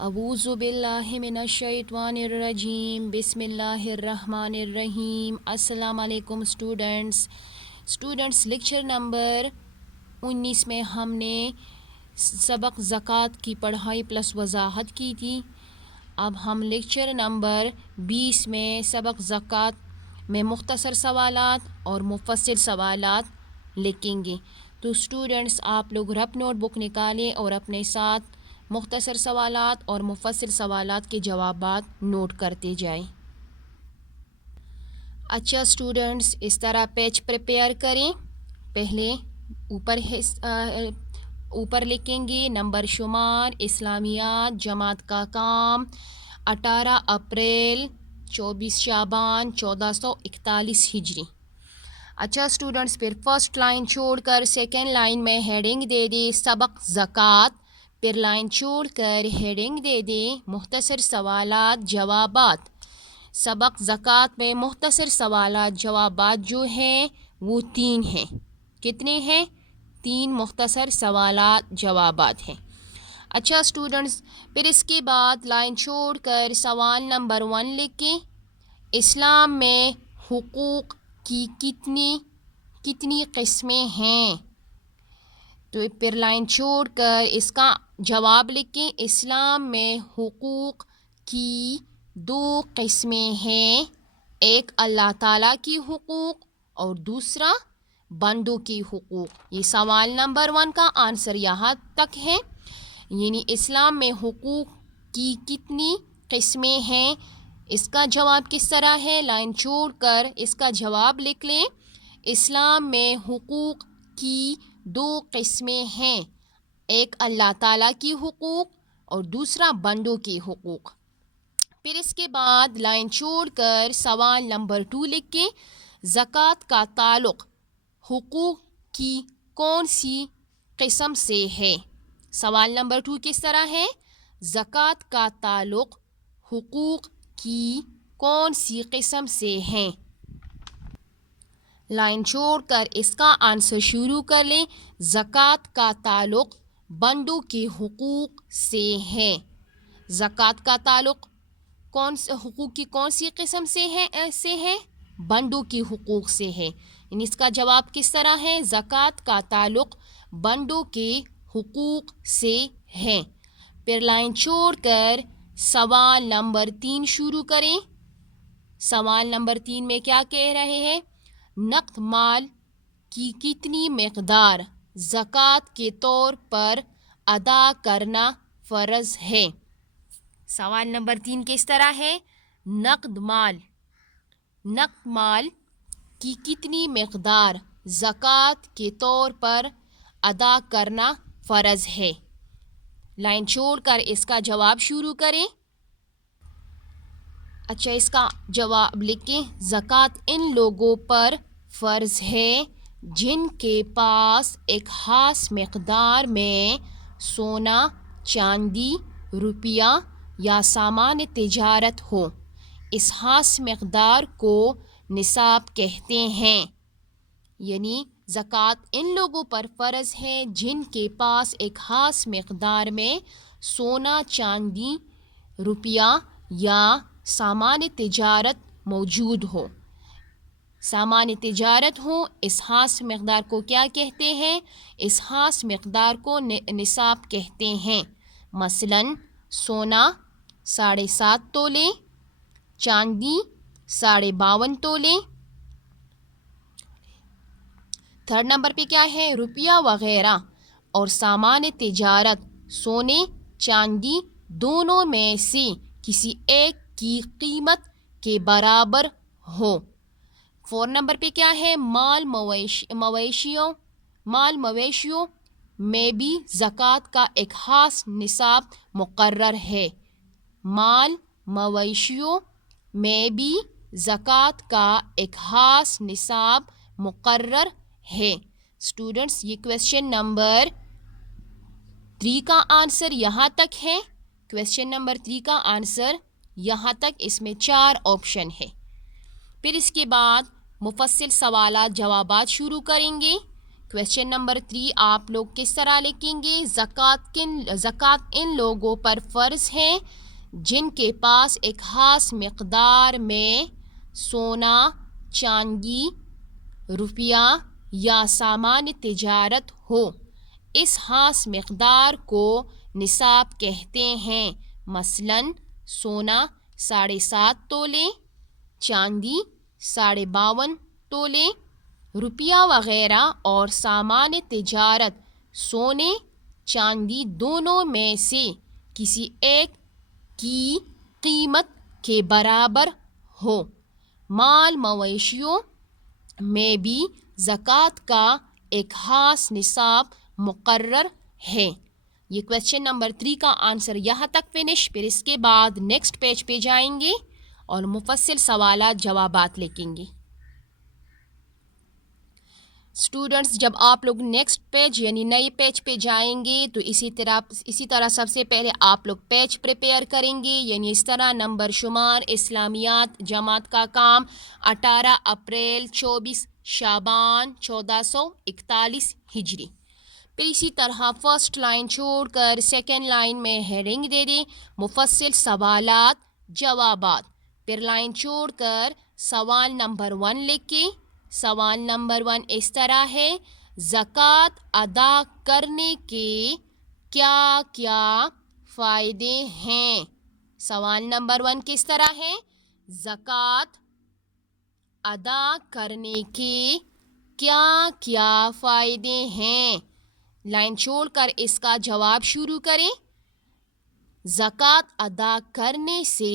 اعوذ باللہ من الشیطان الرجیم بسم اللہ الرحمن الرحیم۔ السلام علیکم اسٹوڈنٹس لیکچر نمبر 19 میں ہم نے سبق زکوٰۃ کی پڑھائی پلس وضاحت کی تھی۔ اب ہم لیکچر نمبر 20 میں سبق زکوٰۃ میں مختصر سوالات اور مفصل سوالات لکھیں گے۔ تو اسٹوڈنٹس آپ لوگ رف نوٹ بک نکالیں اور اپنے ساتھ مختصر سوالات اور مفصل سوالات کے جوابات نوٹ کرتے جائیں۔ اچھا اسٹوڈنٹس، اس طرح پیج پریپیئر کریں۔ پہلے اوپر لکھیں گے نمبر شمار، اسلامیات، جماعت کا کام، 18 اپریل 24 شعبان 1441 ہجری۔ اچھا اسٹوڈنٹس، پھر فرسٹ لائن چھوڑ کر سیکنڈ لائن میں ہیڈنگ دے دیں سبق زکوٰۃ، پھر لائن چھوڑ کر ہیڈنگ دے دیں مختصر سوالات جوابات۔ سبق زکوٰۃ میں مختصر سوالات جوابات جو ہیں وہ 3 ہیں۔ کتنے ہیں؟ 3 مختصر سوالات جوابات ہیں۔ اچھا اسٹوڈنٹس، پھر اس کے بعد لائن چھوڑ کر سوال نمبر 1 لکھیں۔ اسلام میں حقوق کی کتنی قسمیں ہیں؟ تو پھر لائن چھوڑ کر اس کا جواب لکھیں۔ اسلام میں حقوق کی 2 قسمیں ہیں، ایک اللہ تعالیٰ کی حقوق اور دوسرا بندوں کی حقوق۔ یہ سوال نمبر 1 کا آنسر یہاں تک ہے، یعنی اسلام میں حقوق کی کتنی قسمیں ہیں، اس کا جواب کس طرح ہے؟ لائن چھوڑ کر اس کا جواب لکھ لیں۔ اسلام میں حقوق کی 2 قسمیں ہیں، ایک اللہ تعالیٰ کی حقوق اور دوسرا بندوں کی حقوق۔ پھر اس کے بعد لائن چھوڑ کر سوال نمبر 2 لکھیں۔ زکوٰۃ کا تعلق حقوق کی کون سی قسم سے ہے؟ سوال نمبر 2 کس طرح ہے؟ زکوٰۃ کا تعلق حقوق کی کون سی قسم سے ہے؟ لائن چھوڑ کر اس کا آنسر شروع کر لیں۔ زکوٰۃ کا تعلق بندوں کے حقوق سے ہے۔ زکوٰۃ کا تعلق حقوق کی کون سی قسم سے ہے؟ بندوں کی حقوق سے ہے، یعنی اس کا جواب کس طرح ہے؟ زکوٰۃ کا تعلق بندوں کے حقوق سے ہے۔ پھر لائن چھوڑ کر سوال نمبر 3 شروع کریں۔ سوال نمبر 3 میں کیا کہہ رہے ہیں؟ نقد مال کی کتنی مقدار زکوٰۃ کے طور پر ادا کرنا فرض ہے؟ سوال نمبر 3 کس طرح ہے؟ نقد مال کی کتنی مقدار زکوٰۃ کے طور پر ادا کرنا فرض ہے؟ لائن چھوڑ کر اس کا جواب شروع کریں۔ اچھا، اس کا جواب لکھیں۔ زکوٰۃ ان لوگوں پر فرض ہے جن کے پاس ایک خاص مقدار میں سونا، چاندی، روپیہ یا سامان تجارت ہو۔ اس خاص مقدار کو نصاب کہتے ہیں، یعنی زکوٰۃ ان لوگوں پر فرض ہے جن کے پاس ایک خاص مقدار میں سونا، چاندی، روپیہ یا سامان تجارت موجود ہو۔ سامان تجارت ہو، اس خاص مقدار کو کیا کہتے ہیں؟ اس خاص مقدار کو نصاب کہتے ہیں۔ مثلاً سونا 7.5 تولے، چاندی 52.5 تولے۔ تھرڈ نمبر پہ کیا ہے؟ روپیہ وغیرہ اور سامان تجارت سونے، چاندی دونوں میں سے کسی ایک کی قیمت کے برابر ہو۔ 4 نمبر پہ کیا ہے؟ مال مویشیوں میں بھی زکوٰۃ کا ایک خاص نصاب مقرر ہے۔ مال مویشیوں میں بھی زکوٰۃ کا ایک خاص نصاب مقرر ہے۔ اسٹوڈنٹس، یہ کویسچن نمبر 3 کا آنسر یہاں تک ہے۔ کویسچن نمبر 3 کا آنسر یہاں تک، اس میں 4 آپشن ہے۔ پھر اس کے بعد مفصل سوالات جوابات شروع کریں گے۔ کویشچن نمبر 3 آپ لوگ کس طرح لکھیں گے؟ زکوٰۃ ان لوگوں پر فرض ہے جن کے پاس ایک خاص مقدار میں سونا، چاندی، روپیہ یا سامان تجارت ہو۔ اس خاص مقدار کو نصاب کہتے ہیں۔ مثلاً سونا 7.5 تولے، چاندی 52.5 تولے، روپیہ وغیرہ اور سامان تجارت سونے چاندی دونوں میں سے کسی ایک کی قیمت کے برابر ہو۔ مال مویشیوں میں بھی زکوٰۃ کا ایک خاص نصاب مقرر ہے۔ یہ کویشچن نمبر 3 کا آنسر یہاں تک فنش، پھر اس کے بعد نیکسٹ پیج پہ جائیں گے اور مفصل سوالات جوابات لکھیں گے۔ اسٹوڈنٹس جب آپ لوگ نیکسٹ پیج یعنی نئے پیج پہ جائیں گے تو اسی طرح سب سے پہلے آپ لوگ پیج پریپیئر کریں گے، یعنی اس طرح نمبر شمار، اسلامیات، جماعت کا کام، 18 اپریل 24 شعبان 1441 ہجری۔ پھر اسی طرح فرسٹ لائن چھوڑ کر سیکنڈ لائن میں ہیڈنگ دے دیں مفصل سوالات جوابات، پھر لائن چھوڑ کر سوال نمبر 1 لکھیں۔ سوال نمبر 1 اس طرح ہے، زکوٰۃ ادا کرنے کے کیا کیا فائدے ہیں؟ سوال نمبر 1 کس طرح ہے، زکوٰۃ ادا کرنے کے کیا کیا فائدے ہیں؟ لائن چھوڑ کر اس کا جواب شروع کریں۔ زکوٰۃ ادا کرنے سے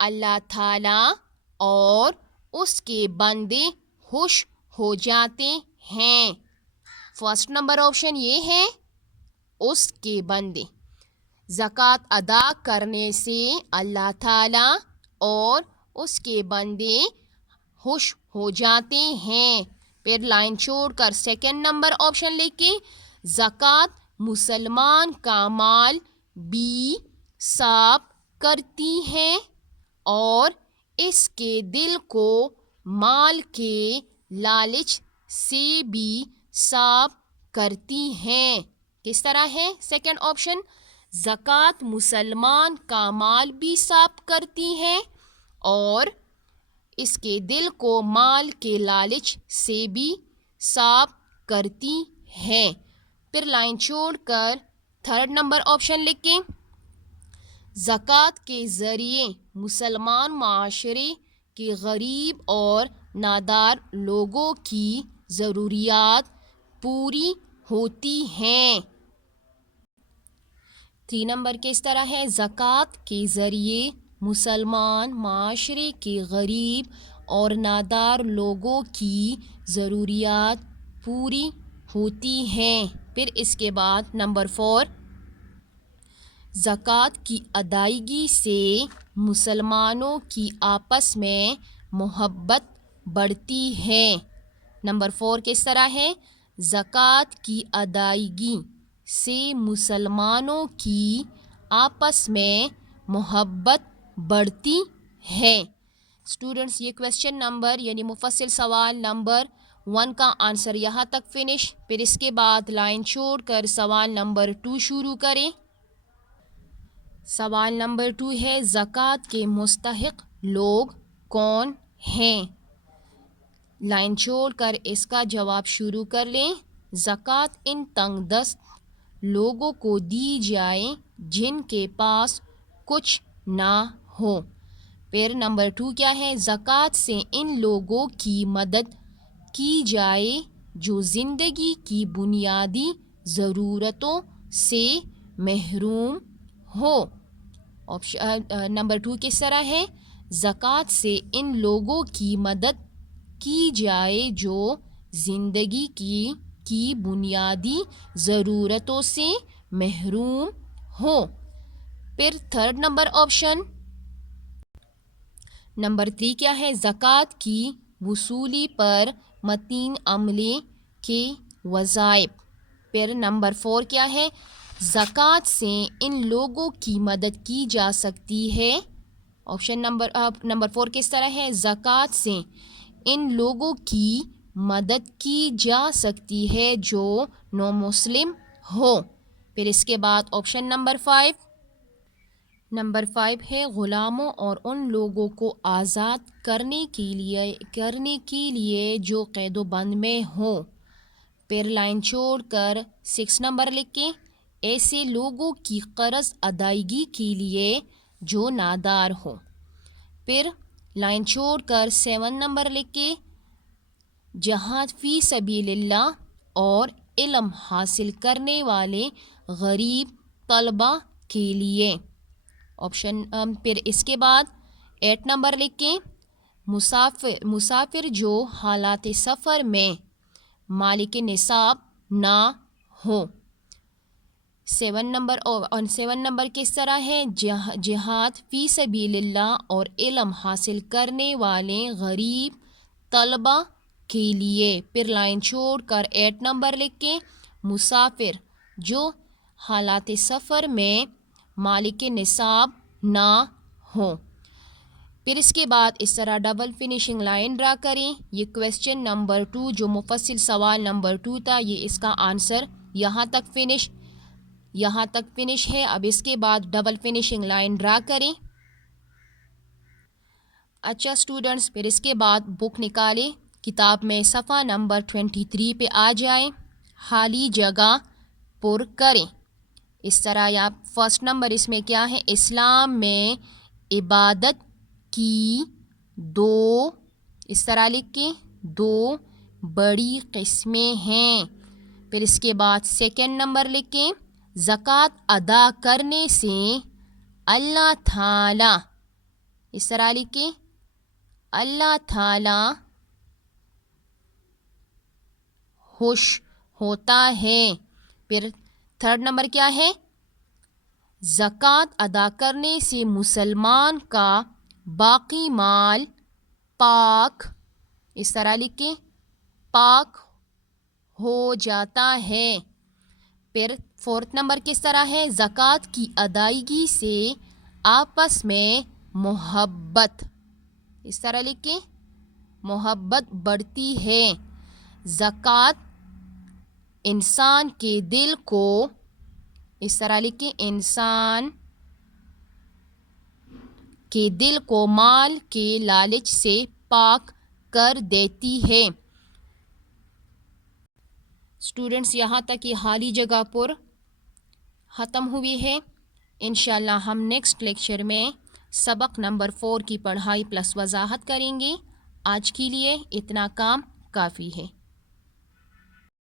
اللہ تعالیٰ اور اس کے بندے خوش ہو جاتے ہیں۔ فرسٹ نمبر آپشن یہ ہے، اس کے بندے۔ زکوٰۃ ادا کرنے سے اللہ تعالیٰ اور اس کے بندے خوش ہو جاتے ہیں۔ پھر لائن چھوڑ کر سیکنڈ نمبر آپشن لکھیں، زکوٰۃ مسلمان کا مال بھی صاف کرتی ہے اور اس کے دل کو مال کے لالچ سے بھی صاف کرتی ہے۔ کس طرح ہے سیکنڈ آپشن، زکوٰۃ مسلمان کا مال بھی صاف کرتی ہے اور اس کے دل کو مال کے لالچ سے بھی صاف کرتی ہے۔ پھر لائن چھوڑ کر تھرڈ نمبر آپشن لکھیں، زکوٰۃ کے ذریعے مسلمان معاشرے کے غریب اور نادار لوگوں کی ضروریات پوری ہوتی ہیں۔ 3 نمبر کے اس طرح ہے، زکوٰۃ کے ذریعے مسلمان معاشرے کے غریب اور نادار لوگوں کی ضروریات پوری ہوتی ہیں۔ پھر اس کے بعد نمبر 4، زکوٰۃ کی ادائیگی سے مسلمانوں کی آپس میں محبت بڑھتی ہے۔ نمبر 4 کس طرح ہے، زکوٰۃ کی ادائیگی سے مسلمانوں کی آپس میں محبت بڑھتی ہے۔ اسٹوڈنٹس یہ کویشچن نمبر یعنی مفصل سوال نمبر 1 کا آنسر یہاں تک فنش، پھر اس کے بعد لائن چھوڑ کر سوال نمبر 2 شروع کریں۔ سوال نمبر 2 ہے، زکوٰۃ کے مستحق لوگ کون ہیں؟ لائن چھوڑ کر اس کا جواب شروع کر لیں۔ زکوٰۃ ان تنگ دست لوگوں کو دی جائے جن کے پاس کچھ نہ ہو۔ پھر نمبر 2 کیا ہے، زکوٰۃ سے ان لوگوں کی مدد کی جائے جو زندگی کی بنیادی ضرورتوں سے محروم ہو۔ نمبر 2 کس طرح ہے، زکوٰۃ سے ان لوگوں کی مدد کی جائے جو زندگی کی بنیادی ضرورتوں سے محروم ہو۔ پھر تھرڈ نمبر آپشن نمبر 3 کیا ہے، زکوٰۃ کی وصولی پر متین عملے کے وظائف۔ پھر نمبر 4 کیا ہے، زکوٰۃ سے ان لوگوں کی مدد کی جا سکتی ہے۔ آپشن نمبر 4 کس طرح ہے، زکوٰۃ سے ان لوگوں کی مدد کی جا سکتی ہے جو نو مسلم ہو. پھر اس کے بعد آپشن نمبر 5 ہے غلاموں اور ان لوگوں کو آزاد کرنے کے لیے جو قید و بند میں ہو. پھر لائن چھوڑ کر 6 نمبر لکھیں ایسے لوگوں کی قرض ادائیگی کے لیے جو نادار ہو. پھر لائن چھوڑ کر 7 نمبر لکھیں جہاد فی سبیل اللہ اور علم حاصل کرنے والے غریب طلباء کے لیے. پھر اس کے بعد 8 نمبر لکھیں مسافر جو حالات سفر میں مالک نصاب نہ ہو. 7 نمبر کس طرح ہے جہاد فی سبیل اللہ اور علم حاصل کرنے والے غریب طلباء کے لیے. پھر لائن چھوڑ کر 8 نمبر لکھیں مسافر جو حالات سفر میں مالک نصاب نہ ہو. پھر اس کے بعد اس طرح ڈبل فنیشنگ لائن ڈرا کریں. یہ کویسچن نمبر 2 جو مفصل سوال نمبر 2 تھا یہ اس کا آنسر یہاں تک فنش ہے. اب اس کے بعد ڈبل فنیشنگ لائن ڈرا کریں. اچھا اسٹوڈنٹس پھر اس کے بعد بک نکالیں کتاب میں صفحہ نمبر 23 پہ آ جائیں. خالی جگہ پر کریں. اس طرح یا فرسٹ نمبر اس میں کیا ہے اسلام میں عبادت کی اس طرح لکھیں 2 بڑی قسمیں ہیں. پھر اس کے بعد سیکنڈ نمبر لکھیں زکوٰۃ ادا کرنے سے اللہ تعالی اس طرح لکھیں اللہ تعالی خوش ہوتا ہے. پھر تھرڈ نمبر کیا ہے زکوٰۃ ادا کرنے سے مسلمان کا باقی مال پاک اس طرح لکھیں پاک ہو جاتا ہے. پھر فورتھ نمبر کس طرح ہے زکوٰۃ کی ادائیگی سے آپس میں محبت اس طرح لکھیں محبت بڑھتی ہے. زکوٰۃ انسان کے دل کو اس طرح لکھیں انسان کے دل کو مال کے لالچ سے پاک کر دیتی ہے. اسٹوڈنٹس یہاں تک یہ خالی جگہ پر ختم ہوئی ہے. انشاءاللہ ہم نیکسٹ لیکچر میں سبق نمبر 4 کی پڑھائی پلس وضاحت کریں گے. آج کے لیے اتنا کام کافی ہے.